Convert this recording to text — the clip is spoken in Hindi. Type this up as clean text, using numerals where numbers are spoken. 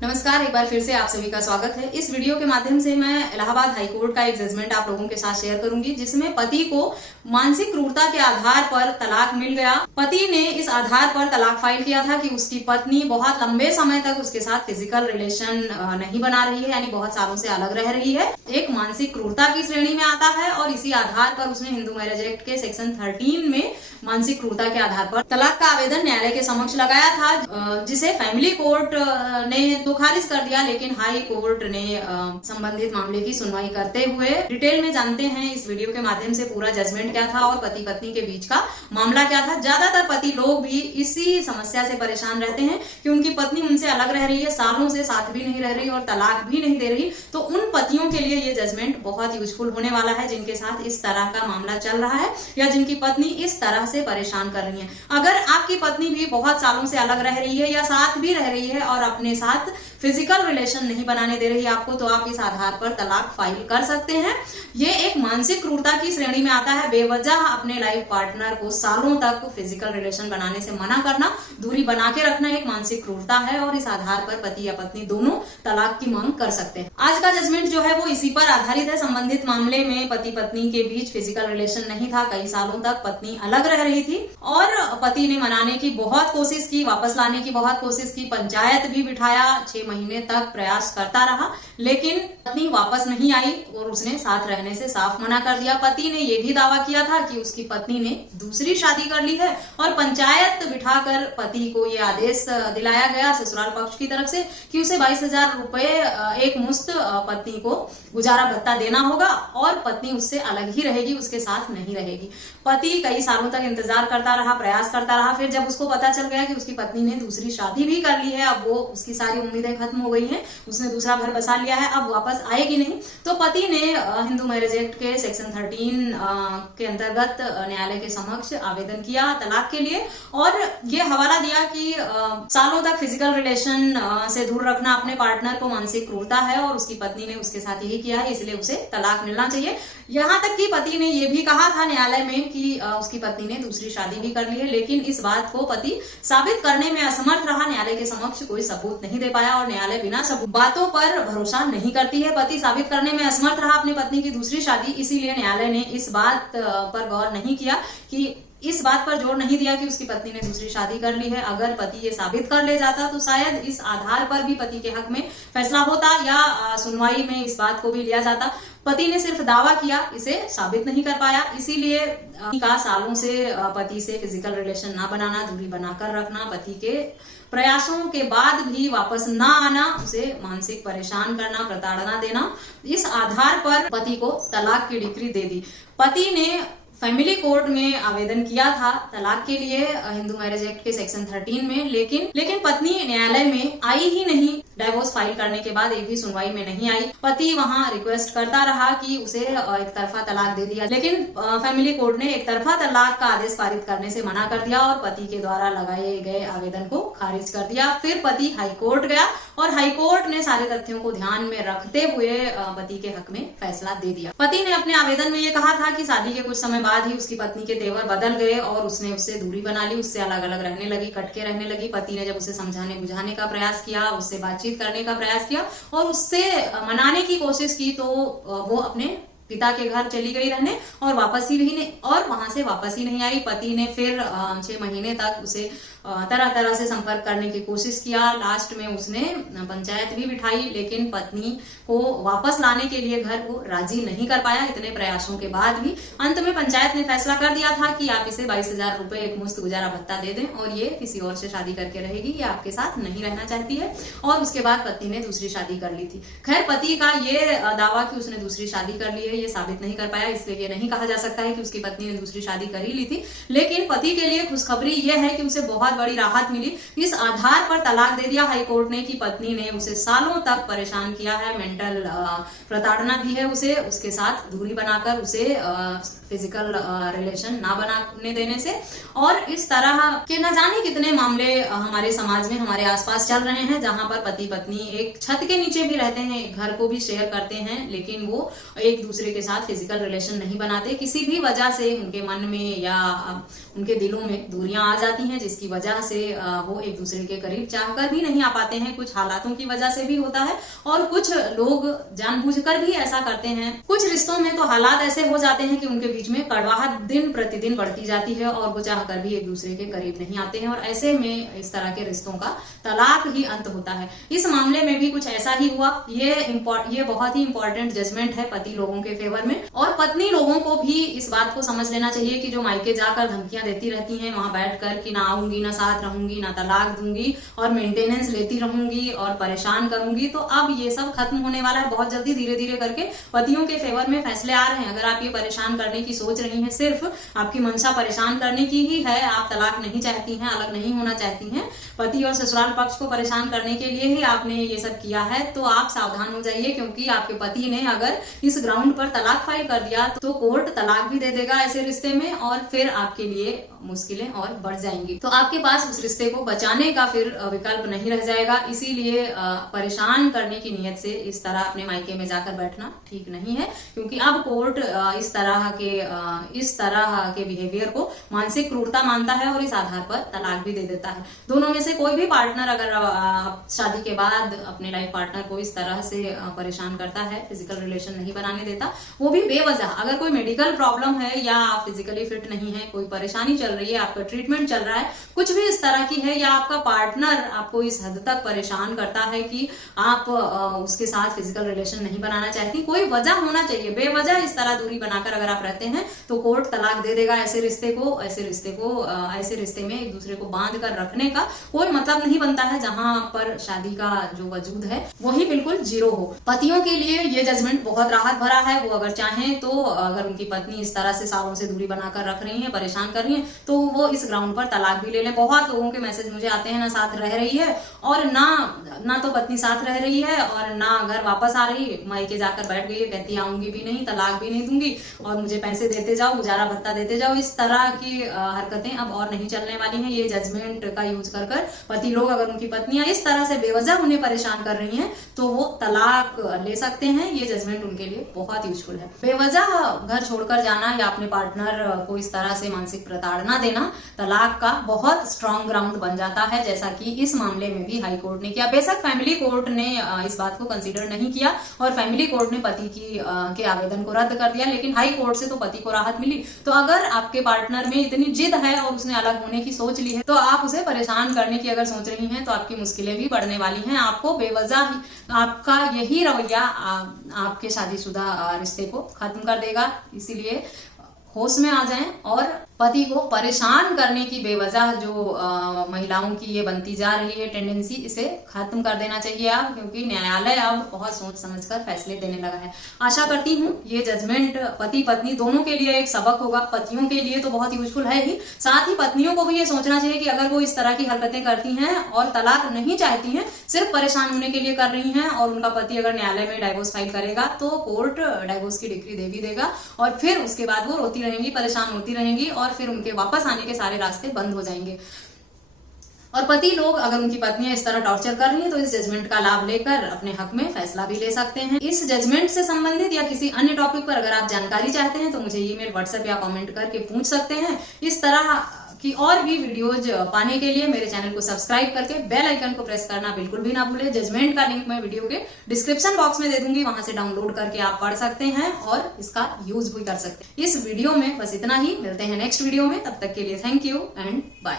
नमस्कार, एक बार फिर से आप सभी का स्वागत है। इस वीडियो के माध्यम से मैं इलाहाबाद हाई कोर्ट का एक जजमेंट आप लोगों के साथ शेयर करूंगी, जिसमें पति को मानसिक क्रूरता के आधार पर तलाक मिल गया। पति ने इस आधार पर तलाक फाइल किया था कि उसकी पत्नी बहुत लंबे समय तक उसके साथ फिजिकल रिलेशन नहीं बना रही है, यानी बहुत सालों से अलग रह रही है। एक मानसिक क्रूरता की श्रेणी में आता है और इसी आधार पर उसने हिंदू मैरिज एक्ट के सेक्शन 13 में मानसिक क्रूरता के आधार पर तलाक का आवेदन न्यायालय के समक्ष लगाया था, जिसे फैमिली कोर्ट ने तो खारिज कर दिया, लेकिन हाई कोर्ट ने संबंधित मामले की सुनवाई करते हुए डिटेल में जानते हैं इस वीडियो के माध्यम से पूरा जजमेंट क्या था और पति पत्नी के बीच का मामला क्या था। ज्यादातर पति लोग भी इसी समस्या से परेशान रहते हैं कि उनकी पत्नी उनसे अलग रह रही है, सालों से साथ भी नहीं रह रही और तलाक भी नहीं दे रही। तो उन पतियों के लिए ये जजमेंट बहुत यूजफुल होने वाला है, जिनके साथ इस तरह का मामला चल रहा है या जिनकी पत्नी इस तरह से परेशान कर रही है। अगर आपकी पत्नी भी बहुत सालों से अलग रह रही है या साथ भी रह रही है और अपने साथ फिजिकल रिलेशन नहीं बनाने दे रही है आपको, तो आप इस आधार पर तलाक फाइल कर सकते हैं। ये एक मानसिक क्रूरता की श्रेणी में आता है। बेवजह अपने लाइफ पार्टनर को सालों तक फिजिकल रिलेशन बनाने से मना करना, दूरी बना के रखना एक मानसिक क्रूरता है और इस आधार पर पति या पत्नी दोनों तलाक की मांग कर सकते हैं। आज का जजमेंट जो है वो इसी पर आधारित है। संबंधित मामले में पति पत्नी के बीच फिजिकल रिलेशन नहीं था, कई सालों तक पत्नी अलग रह रही थी और पति ने मनाने की बहुत कोशिश की, वापस लाने की बहुत कोशिश की, पंचायत भी बिठाया, 6 महीने तक प्रयास करता रहा, लेकिन पत्नी वापस नहीं आई और उसने साथ रहने से साफ मना कर दिया। पति ने यह भी दावा किया था कि उसकी पत्नी ने दूसरी शादी कर ली है और पंचायत बिठाकर पति को यह आदेश दिलाया गया ससुराल पक्ष की तरफ से कि उसे 22,000 रुपए एक मुश्त पत्नी को गुजारा भत्ता देना होगा और पत्नी उससे अलग ही रहेगी, उसके साथ नहीं रहेगी। पति कई सालों तक इंतजार करता रहा, प्रयास करता रहा। फिर जब उसको पता चल गया कि उसकी पत्नी ने दूसरी शादी भी कर ली है, अब वो उसकी सारी उम्मीदें खत्म हो गई हैं, उसने दूसरा घर बसा लिया है, अब वापस आएगी नहीं, तो पति ने हिंदू मैरिज एक्ट के सेक्शन 13 के अंतर्गत न्यायालय के समक्ष आवेदन किया तलाक के लिए और ये हवाला दिया कि सालों तक फिजिकल रिलेशन से दूर रखना अपने पार्टनर को मानसिक क्रूरता है और उसकी पत्नी ने उसके साथ यही किया है, इसलिए उसे तलाक मिलना चाहिए। यहाँ तक कि पति ने यह भी कहा था न्यायालय में कि उसकी पत्नी ने दूसरी शादी भी कर ली है, लेकिन इस बात को पति साबित करने में असमर्थ रहा। न्यायालय के समक्ष कोई सबूत नहीं दे पाया और न्यायालय बिना सबूत बातों पर भरोसा नहीं करती है। पति साबित करने में असमर्थ रहा अपनी पत्नी की दूसरी शादी, इसीलिए न्यायालय ने इस बात पर गौर नहीं किया, कि इस बात पर जोर नहीं दिया कि उसकी पत्नी ने दूसरी शादी कर ली है। अगर पति ये साबित कर ले जाता तो शायद इस आधार पर भी पति के हक में फैसला होता या सुनवाई में इस बात को भी लिया जाता। पति ने सिर्फ दावा किया, इसे साबित नहीं कर पाया, इसीलिए का सालों से पति से फिजिकल रिलेशन ना बनाना, दूरी बनाकर रखना, पति के प्रयासों के बाद भी वापस ना आना, उसे मानसिक परेशान करना, प्रताड़ना देना, इस आधार पर पति को तलाक की डिक्री दे दी। पति ने फैमिली कोर्ट में आवेदन किया था तलाक के लिए हिंदू मैरिज एक्ट के सेक्शन 13 में, लेकिन पत्नी न्यायालय में आई ही नहीं। डाइवोर्स फाइल करने के बाद एक भी सुनवाई में नहीं आई। पति वहां रिक्वेस्ट करता रहा कि उसे एक तरफा तलाक दे दिया, लेकिन फैमिली कोर्ट ने एक तरफा तलाक का आदेश पारित करने से मना कर दिया और पति के द्वारा लगाए गए आवेदन को खारिज कर दिया। फिर पति हाई कोर्ट गया और हाई कोर्ट ने सारे तथ्यों को ध्यान में रखते हुए पति के हक में फैसला दे दिया। पति ने अपने आवेदन में ये कहा था कि शादी के कुछ समय बाद ही उसकी पत्नी के तेवर बदल गए और उसने उससे दूरी बना ली, उससे अलग अलग रहने लगी, कटके रहने लगी। पति ने जब उसे समझाने बुझाने का प्रयास किया, उससे बातचीत करने का प्रयास किया और उससे मनाने की कोशिश की, तो वो अपने पिता के घर चली गई रहने और वहां से वापस ही नहीं आई। पति ने फिर 6 महीने तक उसे तरह तरह से संपर्क करने की कोशिश किया। लास्ट में उसने पंचायत भी बिठाई, लेकिन पत्नी को वापस लाने के लिए घर को राजी नहीं कर पाया। इतने प्रयासों के बाद भी अंत में पंचायत ने फैसला कर दिया था कि आप इसे 22,000 रुपए एक मुश्त गुजारा भत्ता दे दें और ये किसी और से शादी करके रहेगी, ये आपके साथ नहीं रहना चाहती है। और उसके बाद पत्नी ने दूसरी शादी कर ली थी। खैर, पति का ये दावा कि उसने दूसरी शादी कर ली है ये साबित नहीं कर पाया, इसलिए ये नहीं कहा जा सकता है कि उसकी पत्नी ने दूसरी शादी कर ही ली थी। लेकिन पति के लिए खुशखबरी यह है कि उसे बहुत बड़ी राहत मिली। इस आधार पर तलाक दे दिया हाई कोर्ट ने कि पत्नी ने उसे सालों तक परेशान किया है, मेंटल प्रताड़ना दी है उसे, उसके साथ दूरी बनाकर उसे फिजिकल रिलेशन ना बनाने देने से। और इस तरह के न जाने कितने मामले हमारे समाज में हमारे आसपास चल रहे हैं, जहां पर पति पत्नी एक छत के नीचे भी रहते हैं, घर को भी शेयर करते हैं, लेकिन वो एक दूसरे के साथ फिजिकल रिलेशन नहीं बनाते। किसी भी वजह से उनके मन में या उनके दिलों में दूरियां आ जाती हैं, जिसकी वजह से वो एक दूसरे के करीब चाहकर भी नहीं आ पाते हैं। कुछ हालातों की वजह से भी होता है और कुछ लोग जानबूझकर भी ऐसा करते हैं। कुछ रिश्तों में तो हालात ऐसे हो जाते हैं कि उनके बीच में कड़वाहट दिन प्रतिदिन बढ़ती जाती है और वो चाहकर भी एक दूसरे के करीब नहीं आते हैं, और ऐसे में इस तरह के रिश्तों का तलाक ही अंत होता है। इस मामले में भी कुछ ऐसा ही हुआ। ये बहुत ही इंपॉर्टेंट जजमेंट है पति लोगों के फेवर में। और पत्नी लोगों को भी इस बात को समझ लेना चाहिए कि जो मायके जाकर धमकियां देती रहती हैं वहां बैठकर कि ना आऊंगी, ना साथ रहूंगी, ना तलाक दूंगी और मेंटेनेंस लेती रहूंगी और परेशान करूंगी, तो अब ये सब खत्म होने वाला है बहुत जल्दी। धीरे धीरे करके पतियों के फेवर में फैसले आ रहे हैं। अगर आप ये परेशान करने की सोच रही हैं, सिर्फ आपकी मंशा परेशान करने की ही है, आप तलाक नहीं चाहती हैं, अलग नहीं होना चाहती हैं, पति और ससुराल पक्ष को परेशान करने के लिए ही आपने ये सब किया है, तो आप सावधान हो जाइए, क्योंकि आपके पति ने अगर इस ग्राउंड पर तलाक फाइल कर दिया तो कोर्ट तलाक भी दे देगा ऐसे रिश्ते में, और फिर आपके लिए मुश्किलें और बढ़ जाएंगी। तो आपके पास उस रिश्ते को बचाने का फिर विकल्प नहीं रह जाएगा। इसीलिए परेशान करने की नीयत से इस तरह अपने मायके में जाकर बैठना ठीक नहीं है, क्योंकि अब कोर्ट इस तरह के बिहेवियर को मानसिक क्रूरता मानता है और इस आधार पर तलाक भी दे देता है। दोनों में से कोई भी पार्टनर अगर शादी के बाद अपने लाइफ पार्टनर को इस तरह से परेशान करता है, फिजिकल रिलेशन नहीं बनाने देता, वो भी बेवजह, अगर कोई मेडिकल प्रॉब्लम है या आप फिजिकली फिट नहीं है, कोई परेशानी चल रही है, आपका ट्रीटमेंट चल रहा है, कुछ भी इस तरह की है, या आपका पार्टनर आपको इस हद तक परेशान करता है कि आप उसके साथ फिजिकल रिलेशन नहीं बनाना चाहती, कोई वजह होना चाहिए। बेवजह इस तरह दूरी बनाकर अगर आप रहते हैं तो कोर्ट तलाक दे देगा ऐसे रिश्ते में एक दूसरे को बांध कर रखने का कोई मतलब नहीं बनता है, जहां पर शादी का जो वजूद है वही बिल्कुल जीरो हो। पतियों के लिए ये जजमेंट बहुत राहत भरा है। वो अगर चाहें तो अगर उनकी पत्नी इस तरह से सालों से दूरी बनाकर रख रही है, परेशान कर रही है, तो वो इस ग्राउंड पर तलाक भी ले लें। बहुत लोगों के मैसेज मुझे आते हैं, ना साथ रह रही है और ना तो पत्नी साथ रह रही है और ना घर वापस आ रही, मायके जाकर बैठ गई है, कहती आऊंगी भी नहीं, तलाक भी नहीं दूंगी और मुझे पैसे देते जाओ, गुजारा भत्ता देते जाओ। इस तरह की हरकतें अब और नहीं चलने वाली हैं। ये जजमेंट का यूज कर पति लोग अगर उनकी पत्नियां इस तरह से बेवजह उन्हें परेशान कर रही हैं तो वो तलाक ले सकते हैं। ये जजमेंट उनके लिए बहुत यूजफुल है। बेवजह घर छोड़कर जाना या अपने पार्टनर को इस तरह से मानसिक प्रताड़ना देना तलाक का बहुत स्ट्रॉन्ग ग्राउंड बन जाता है, जैसा कि इस मामले में भी हाई कोर्ट ने किया। बेशक फैमिली कोर्ट ने इस बात को कंसीडर नहीं किया और फैमिली कोर्ट ने पति के आवेदन को रद्द कर दिया, लेकिन हाई कोर्ट से तो पति को राहत मिली। तो अगर आपके पार्टनर में इतनी जिद है और उसने अलग होने की सोच ली है, तो आप उसे परेशान करने की अगर सोच रही हैं तो आपकी मुश्किलें भी बढ़ने वाली हैं। आपको बेवजह ही आपका यही रवैया आपके शादीशुदा रिश्ते को खत्म कर देगा। इसीलिए होश में आ जाएं और पति को परेशान करने की बेवजह जो महिलाओं की ये बनती जा रही है टेंडेंसी, इसे खत्म कर देना चाहिए आप, क्योंकि न्यायालय अब बहुत सोच समझकर फैसले देने लगा है। आशा करती हूँ ये जजमेंट पति पत्नी दोनों के लिए एक सबक होगा। पतियों के लिए तो बहुत यूजफुल है ही, साथ ही पत्नियों को भी ये सोचना चाहिए कि अगर वो इस तरह की हरकतें करती हैं और तलाक नहीं चाहती हैं, सिर्फ परेशान होने के लिए कर रही हैं, और उनका पति अगर न्यायालय में डाइवोर्स फाइल करेगा तो कोर्ट डाइवोर्स की डिक्री दे भी देगा और फिर उसके बाद वो रोती रहेंगी, परेशान होती रहेंगी और फिर उनके वापस आने के सारे रास्ते बंद हो जाएंगे। और पति लोग अगर उनकी पत्नियां इस तरह टॉर्चर कर रही हैं तो इस जजमेंट का लाभ लेकर अपने हक में फैसला भी ले सकते हैं। इस जजमेंट से संबंधित या किसी अन्य टॉपिक पर अगर आप जानकारी चाहते हैं तो मुझे ईमेल, व्हाट्सएप या कमेंट करके पूछ सकते हैं। इस तरह की और भी वीडियोज पाने के लिए मेरे चैनल को सब्सक्राइब करके बेल आइकन को प्रेस करना बिल्कुल भी ना भूले। जजमेंट का लिंक मैं वीडियो के डिस्क्रिप्शन बॉक्स में दे दूंगी, वहां से डाउनलोड करके आप पढ़ सकते हैं और इसका यूज भी कर सकते हैं। इस वीडियो में बस इतना ही, मिलते हैं नेक्स्ट वीडियो में, तब तक के लिए थैंक यू एंड बाय।